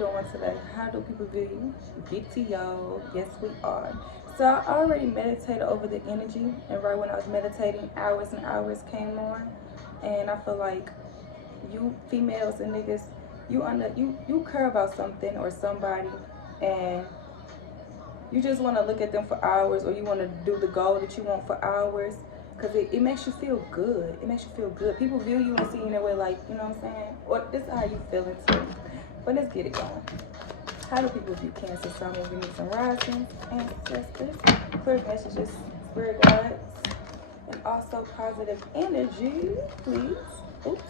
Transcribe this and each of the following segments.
doing today? How do people view you? Get to y'all. Yes, we are. So I already meditated over the energy, and right when I was meditating, hours and hours came on, and I feel like you females and niggas, you care about something or somebody, and you just want to look at them for hours, or you want to do the goal that you want for hours, because it makes you feel good. It makes you feel good. People view you and see you in that way, like, you know what I'm saying? Or this is how you feeling too. But let's get it going. How do people view Cancer, Sun, Moon, Venus, and rising ancestors? Clear messages, spirit guides, and also positive energy, please. Oops.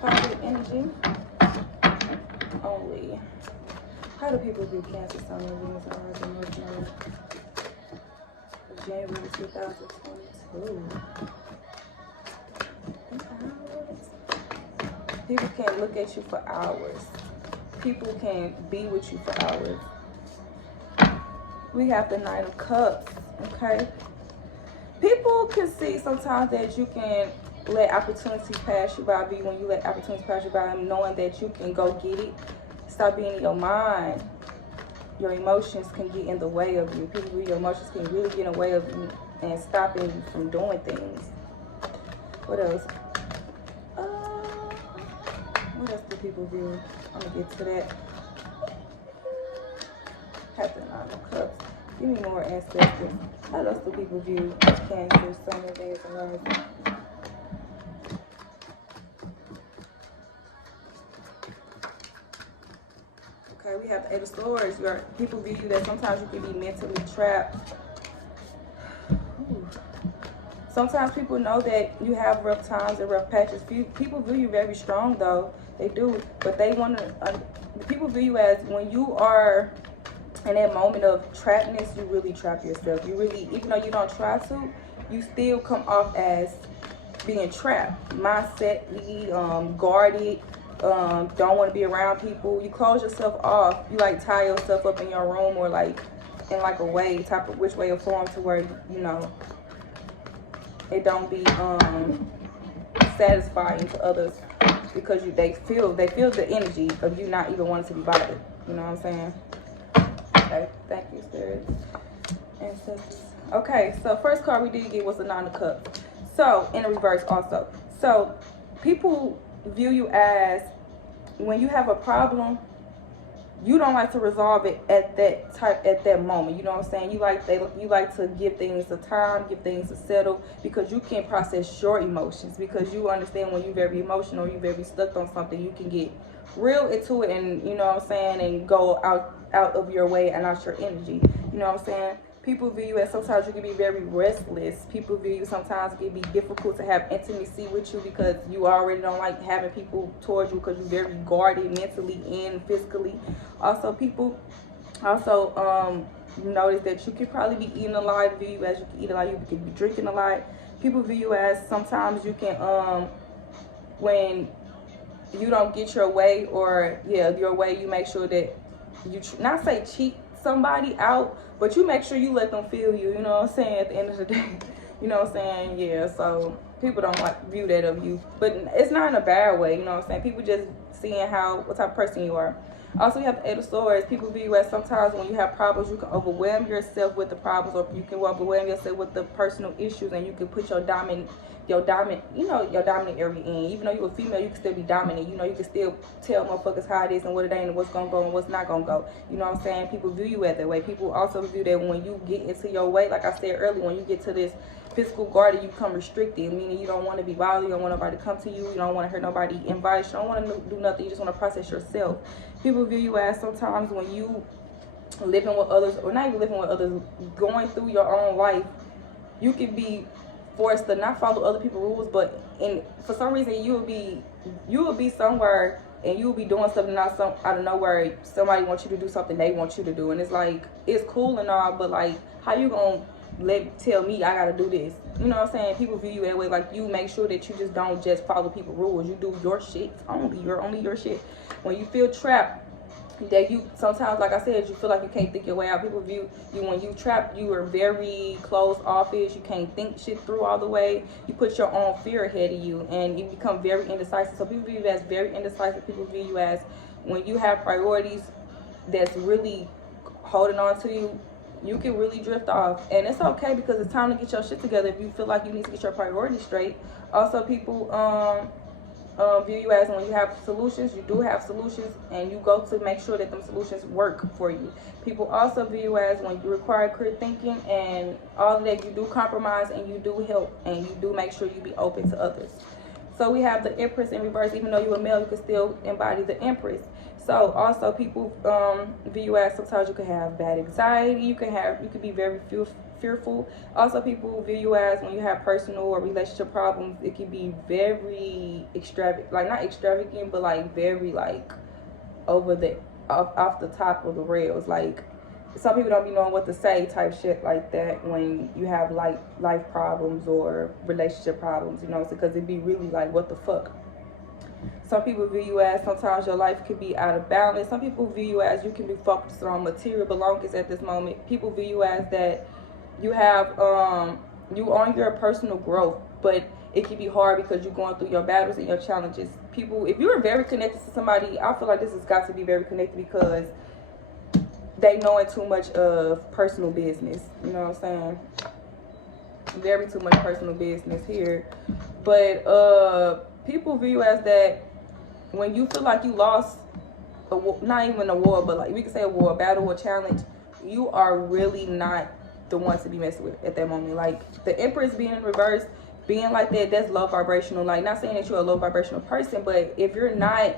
Positive energy only. How do people view Cancer, Sun, Moon, Venus, and rising North Node? January 2022. People can't look at you for hours. People can be with you for hours. We have the Nine of Cups, okay? People can see sometimes that you can let opportunities pass you by. When you let opportunities pass you by, knowing that you can go get it. Stop being in your mind. Your emotions can get in the way of you. People with your emotions can really get in the way of you and stopping you from doing things. What else? What else do people view? I'm gonna get to that. Have the Nine of Cups. Give me more ancestors. How else do people view Cancer, Sun, Venus, and rising? Okay, we have the Eight of Swords. People view you that sometimes you can be mentally trapped. Ooh. Sometimes people know that you have rough times and rough patches. People view you very strong, though. They do. But they want to... people view you as when you are in that moment of trappedness, you really trap yourself. You really, even though you don't try to, you still come off as being trapped. Mindsetly, guarded, don't want to be around people. You close yourself off. You like tie yourself up in your room, or like in like a way, type of which way or form, to where, you know, it don't be satisfying to others, because they feel the energy of you not even wanting to be bothered. You know what I'm saying? Okay, thank you, Spirit. Ancestors. Okay, so first card we did get was the Nine of Cups. So in the reverse also. So people view you as, when you have a problem, you don't like to resolve it at that moment. You know what I'm saying? You like to give things a time, give things a settle, because you can process your emotions. Because you understand when you're very emotional, you're very stuck on something, you can get real into it, and you know what I'm saying, and go out of your way and out your energy. You know what I'm saying? People view you as, sometimes you can be very restless. People view you sometimes it can be difficult to have intimacy with you, because you already don't like having people towards you, because you're very guarded mentally and physically. Also, people notice that you could probably be eating a lot. View you as you can eat a lot. You can be drinking a lot. People view you as, sometimes you can when you don't get your way, or your way, you make sure that you not say cheat somebody out, but you make sure you let them feel you. You know what I'm saying? At the end of the day, you know what I'm saying? Yeah. So people don't like view that of you, but it's not in a bad way. You know what I'm saying? People just seeing what type of person you are. Also, you have the Eight of Swords. People view you as, sometimes when you have problems, you can overwhelm yourself with the problems, or you can overwhelm yourself with the personal issues, and you can put your dominant area in. Even though you're a female, you can still be dominant. You know, you can still tell motherfuckers how it is and what it ain't, and what's gonna go and what's not gonna go. You know what I'm saying? People view you as that way. People also view that when you get into your way, like I said earlier, when you get to this physical guard, you become restricted, meaning you don't want to be bothered, you don't want nobody to come to you, you don't want to hear nobody invite you, don't want to do nothing, you just want to process yourself. People view you as, sometimes when you living with others, or not even living with others, going through your own life, you can be forced to not follow other people's rules, but for some reason you will be somewhere, and you will be doing something out of nowhere. Somebody wants you to do something they want you to do, and it's like, it's cool and all, but like, how you gonna tell me I gotta do this? You know what I'm saying? People view you that way. Like, you make sure that you just don't just follow people's rules. You do your shit only. You're only your shit. When you feel trapped, that you sometimes, like I said, you feel like you can't think your way out. People view you, when you trapped, you are very closed offish. You can't think shit through all the way. You put your own fear ahead of you, and you become very indecisive. So people view you as very indecisive. People view you as when you have priorities that's really holding on to you, you can really drift off. And it's okay, because it's time to get your shit together if you feel like you need to get your priorities straight. Also, people view you as, when you have solutions, you do have solutions, and you go to make sure that them solutions work for you. People also view you as, when you require clear thinking and all of that, you do compromise and you do help and you do make sure you be open to others. So we have the Empress in reverse. Even though you're a male, you can still embody the Empress. So also people view you as, sometimes you can have bad anxiety, you can be very fearful. Also, people view you as, when you have personal or relationship problems, it can be very extravagant, like not extravagant, but like very like over the off the top of the rails. Like some people don't be knowing what to say type shit like that when you have like life problems or relationship problems, you know, because it'd be really like, what the fuck. Some people view you as, sometimes your life could be out of balance. Some people view you as, you can be focused on material belongings at this moment. People view you as that you have you on your personal growth, but it can be hard because you're going through your battles and your challenges. People, if you're very connected to somebody, I feel like this has got to be very connected, because they knowing too much of personal business. You know what I'm saying? Very too much personal business here. But people view you as that, when you feel like you lost a war, not even a war, but like we could say a war, a battle, a challenge, you are really not the one to be messing with at that moment. Like the Empress being in reverse, being like that, that's low vibrational. Like, not saying that you're a low vibrational person, but if you're not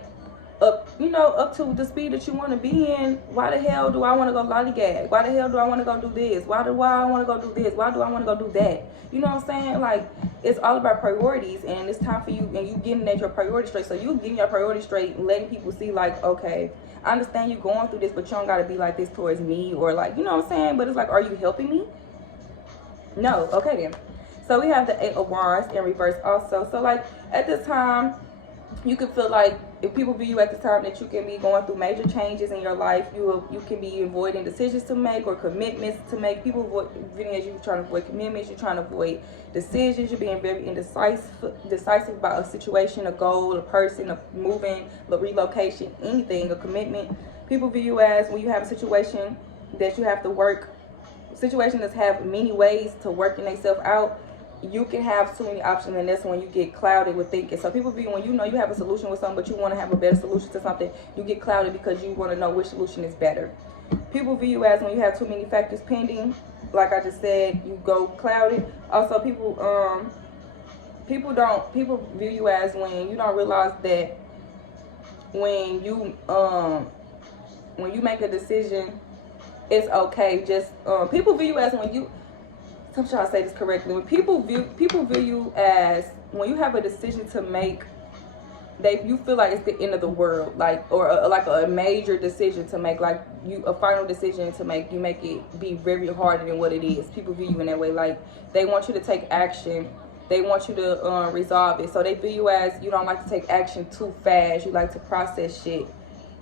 up, you know, up to the speed that you want to be in, why the hell do I want to go lollygag? Why the hell do I want to go do this? Why do I want to go do this? Why do I want to go do that? You know what I'm saying? Like, it's all about priorities, and it's time for you, and you getting at your priorities straight. So you getting your priorities straight and letting people see, like, okay, I understand you going through this, but you don't got to be like this towards me, or like, you know what I'm saying? But it's like, are you helping me? No. Okay then. So we have the Eight of Wands in reverse also. So like at this time, you can feel like, if people view you at the time, that you can be going through major changes in your life. You can be avoiding decisions to make or commitments to make. People viewing as you trying to avoid commitments, you're trying to avoid decisions, you're being very decisive about a situation, a goal, a person, a moving, a relocation, anything, a commitment. People view you as, when you have a situation that you have to work, situations that have many ways to working themselves out, you can have too many options, and that's when you get clouded with thinking. So people be, when you know you have a solution with something, but you want to have a better solution to something, you get clouded because you want to know which solution is better. People view you as, when you have too many factors pending, like I just said, you go clouded. Also, people view you as, when you don't realize that when you make a decision, it's okay. Just people view you as, when you, I'm trying to say this correctly. When people view you as, when you have a decision to make, you feel like it's the end of the world, like, or like a major decision to make, like a final decision to make. You make it be very harder than what it is. People view you in that way. Like, they want you to take action. They want you to resolve it. So they view you as, you don't like to take action too fast. You like to process shit.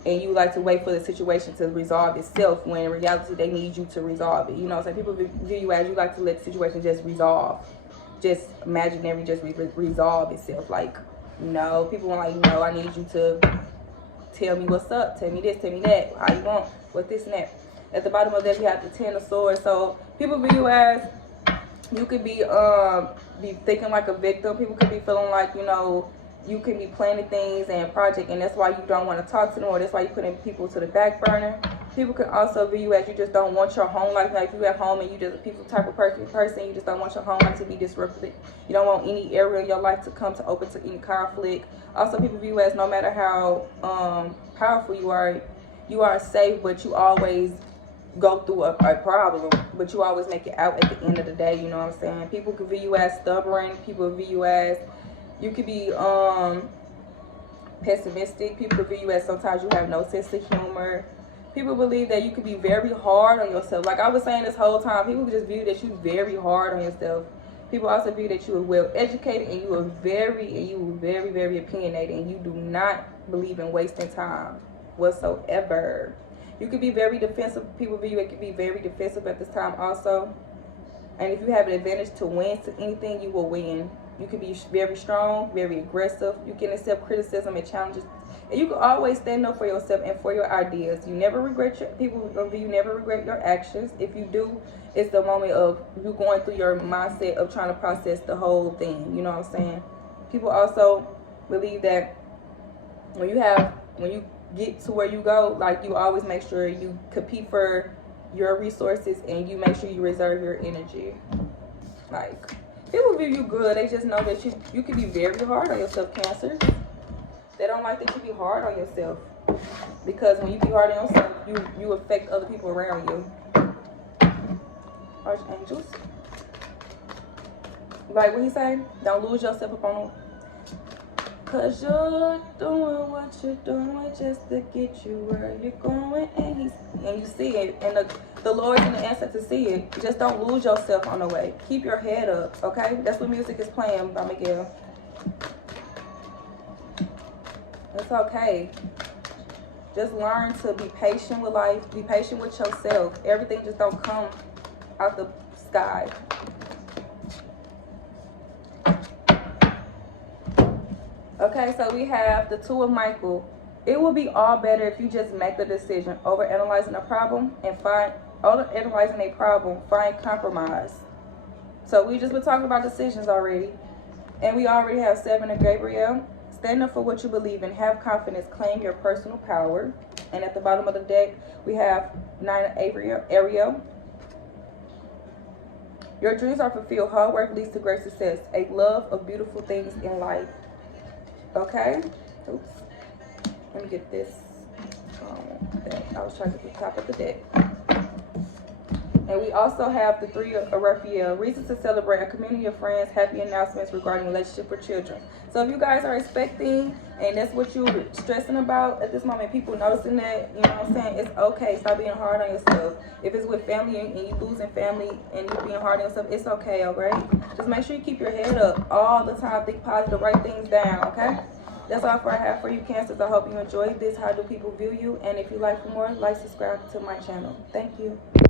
And you like to wait for the situation to resolve itself, when in reality they need you to resolve it. You know what I'm saying? People view you as, you like to let the situation just resolve. Just imaginary, just resolve itself. Like, no, people want, like, no, I need you to tell me what's up, tell me this, tell me that, how you want, what this and that. At the bottom of that, you have the Ten of Swords. So people view you as, you could be thinking like a victim. People could be feeling like, you know, you can be planning things and project, and that's why you don't want to talk to them, or that's why you putting people to the back burner. People can also view you as, you just don't want your home life. Like, if you're at home and you just a people type of person, you just don't want your home life to be disrupted. You don't want any area in your life to come to open to any conflict. Also, people view you as, no matter how powerful you are safe, but you always go through a problem, but you always make it out at the end of the day. You know what I'm saying? People can view you as stubborn. People view you as, you could be pessimistic. People view you as, sometimes you have no sense of humor. People believe that you could be very hard on yourself. Like I was saying this whole time, people just view that you're very hard on yourself. People also view that you are well educated, and you are very, very opinionated, and you do not believe in wasting time whatsoever. You could be very defensive. People view you could be very defensive at this time also. And if you have an advantage to win to anything, you will win. You can be very strong, very aggressive. You can accept criticism and challenges And you can always stand up for yourself and for your ideas. You never regret you never regret your actions. If you do, it's the moment of you going through your mindset of trying to process the whole thing. You know what I'm saying? People also believe that when you get to where you go, like, you always make sure you compete for your resources and you make sure you reserve your energy. Like, people view you good. They just know that you can be very hard on yourself, Cancer. They don't like that you be hard on yourself, because when you be hard on yourself, you affect other people around you. Archangels. Like what he say? Don't lose yourself up on them. Cause you're doing what you're doing just to get you where you're going, and you see it, and the Lord's in the answer to see it. Just don't lose yourself on the way. Keep your head up, okay? That's what music is playing by Miguel. It's okay. Just learn to be patient with life. Be patient with yourself. Everything just don't come out the sky. Okay, so we have the Two of Michael. It will be all better if you just make the decision. Over analyzing a problem, find compromise. So we just been talking about decisions already. And we already have 7 of Gabriel. Stand up for what you believe in. Have confidence. Claim your personal power. And at the bottom of the deck, we have 9 of Ariel. Your dreams are fulfilled. Hard work leads to great success. A love of beautiful things in life. Okay? Oops. Let me get this. I was trying to get the top of the deck. And we also have the 3 of Raphael. Reason to celebrate. A community of friends. Happy announcements regarding relationship with children. So if you guys are expecting, and that's what you're stressing about at this moment, people noticing that, you know what I'm saying, it's okay. Stop being hard on yourself. If it's with family and you losing family and you being hard on yourself, it's okay, alright? Just make sure you keep your head up all the time. Think positive, write things down, okay? That's all I have for you, Cancers. I hope you enjoyed this. How do people view you? And if you like for more, like, subscribe to my channel. Thank you.